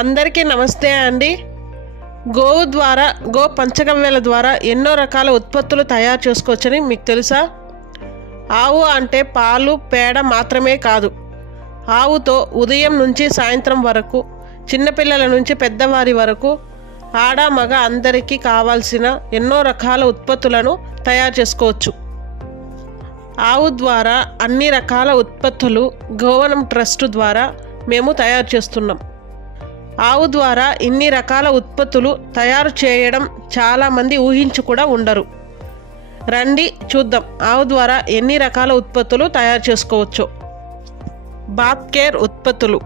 అందరికీ నమస్తే అండి. గోవు ద్వారా గో పంచగవ్యాల ద్వారా ఎన్నో రకాల ఉత్పత్తులు తయారు చేసుకోవచ్చని మీకు తెలుసా? ఆవు అంటే పాలు పేడ మాత్రమే కాదు, ఆవుతో ఉదయం నుంచి సాయంత్రం వరకు చిన్నపిల్లల నుంచి పెద్దవారి వరకు ఆడ మగ అందరికీ కావాల్సిన ఎన్నో రకాల ఉత్పత్తులను తయారు చేసుకోవచ్చు. ఆవు ద్వారా అన్ని రకాల ఉత్పత్తులు గోవనం ట్రస్ట్ ద్వారా మేము తయారు చేస్తున్నాం. ఆవు ద్వారా ఇన్ని రకాల ఉత్పత్తులు తయారు చేయడం చాలామంది ఊహించి కూడా ఉండరు. రండి చూద్దాం ఆవు ద్వారా ఎన్ని రకాల ఉత్పత్తులు తయారు చేసుకోవచ్చు. బాత్ కేర్ ఉత్పత్తులు.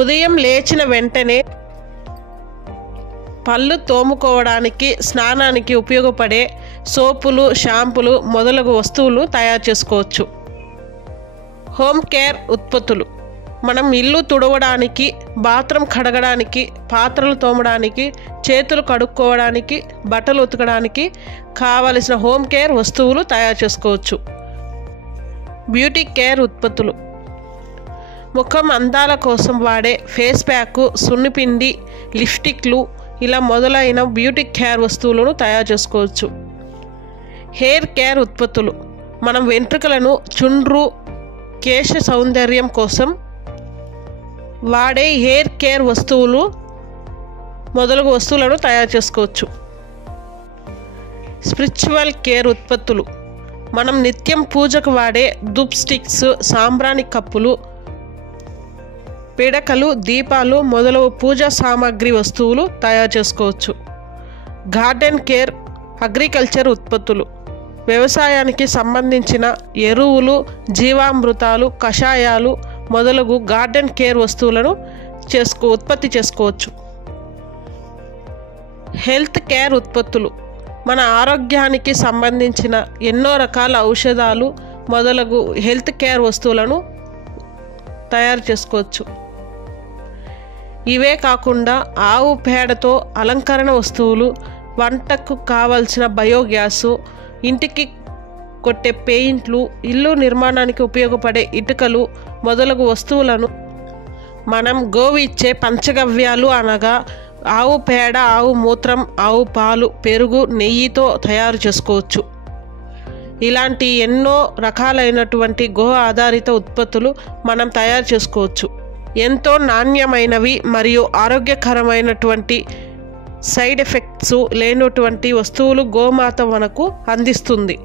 ఉదయం లేచిన వెంటనే పళ్ళు తోముకోవడానికి స్నానానికి ఉపయోగపడే సోపులు షాంపులు మొదలగు వస్తువులు తయారు చేసుకోవచ్చు. హోమ్ కేర్ ఉత్పత్తులు. మనం ఇల్లు తుడవడానికి, బాత్రూమ్ కడగడానికి, పాత్రలు తోమడానికి, చేతులు కడుక్కోవడానికి, బట్టలు ఉతకడానికి కావలసిన హోమ్ కేర్ వస్తువులు తయారు చేసుకోవచ్చు. బ్యూటీ కేర్ ఉత్పత్తులు. ముఖం అందాల కోసం వాడే ఫేస్ ప్యాక్, సున్నిపిండి, లిప్స్టిక్లు ఇలా మొదలైన బ్యూటీ కేర్ వస్తువులను తయారు చేసుకోవచ్చు. హెయిర్ కేర్ ఉత్పత్తులు. మనం వెంట్రుకలను, చుండ్రు, కేశ సౌందర్యం కోసం వాడే హెయిర్ కేర్ వస్తువులు మొదలగు వస్తువులను తయారు చేసుకోవచ్చు. స్పిరిచువల్ కేర్ ఉత్పత్తులు. మనం నిత్యం పూజకు వాడే ధూప్ స్టిక్స్, సాంబ్రాణి కప్పులు, పిడకలు, దీపాలు మొదలగు పూజా సామాగ్రి వస్తువులు తయారు చేసుకోవచ్చు. గార్డెన్ కేర్ అగ్రికల్చర్ ఉత్పత్తులు. వ్యవసాయానికి సంబంధించిన ఎరువులు, జీవామృతాలు, కషాయాలు మొదలగు గార్డెన్ కేర్ వస్తువులను ఉత్పత్తి చేసుకోవచ్చు. హెల్త్ కేర్ ఉత్పత్తులు. మన ఆరోగ్యానికి సంబంధించిన ఎన్నో రకాల ఔషధాలు మొదలగు హెల్త్ కేర్ వస్తువులను తయారు చేసుకోవచ్చు. ఇవే కాకుండా ఆవు పేడతో అలంకరణ వస్తువులు, వంటకు కావలసిన బయోగ్యాసు, ఇంటికి కొట్టే పెయింట్లు, ఇల్లు నిర్మాణానికి ఉపయోగపడే ఇటుకలు మొదలగు వస్తువులను మనం గోవు ఇచ్చే పంచగవ్యాలు అనగా ఆవు పేడ, ఆవు మూత్రం, ఆవు పాలు, పెరుగు, నెయ్యితో తయారు చేసుకోవచ్చు. ఇలాంటి ఎన్నో రకాలైనటువంటి గో ఆధారిత ఉత్పత్తులు మనం తయారు చేసుకోవచ్చు. ఎంతో నాణ్యమైనవి మరియు ఆరోగ్యకరమైనటువంటి సైడ్ ఎఫెక్ట్స్ లేనటువంటి వస్తువులు గోమాత మనకు అందిస్తుంది.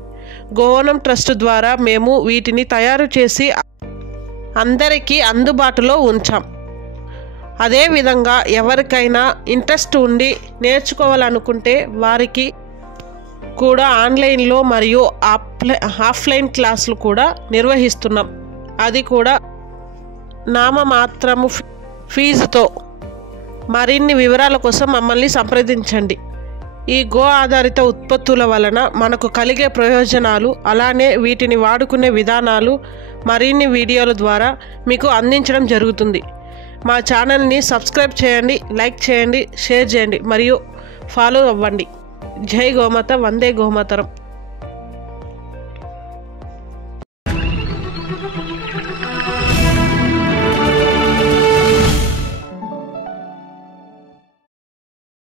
గోవనం ట్రస్ట్ ద్వారా మేము వీటిని తయారు చేసి అందరికీ అందుబాటులో ఉంచాం. అదేవిధంగా ఎవరికైనా ఇంట్రెస్ట్ ఉండి నేర్చుకోవాలనుకుంటే వారికి కూడా ఆన్లైన్లో మరియు ఆఫ్లైన్ క్లాసులు కూడా నిర్వహిస్తున్నాం. అది కూడా నామమాత్రము ఫీజుతో. మరిన్ని వివరాల కోసం మమ్మల్ని సంప్రదించండి. ఈ గో ఆధారిత ఉత్పత్తుల వలన మనకు కలిగే ప్రయోజనాలు, అలానే వీటిని వాడుకునే విధానాలు మరిన్ని వీడియోల ద్వారా మీకు అందించడం జరుగుతుంది. మా ఛానల్ని సబ్స్క్రైబ్ చేయండి, లైక్ చేయండి, షేర్ చేయండి మరియు ఫాలో అవ్వండి. జై గోమాత, వందే గోమాతరం.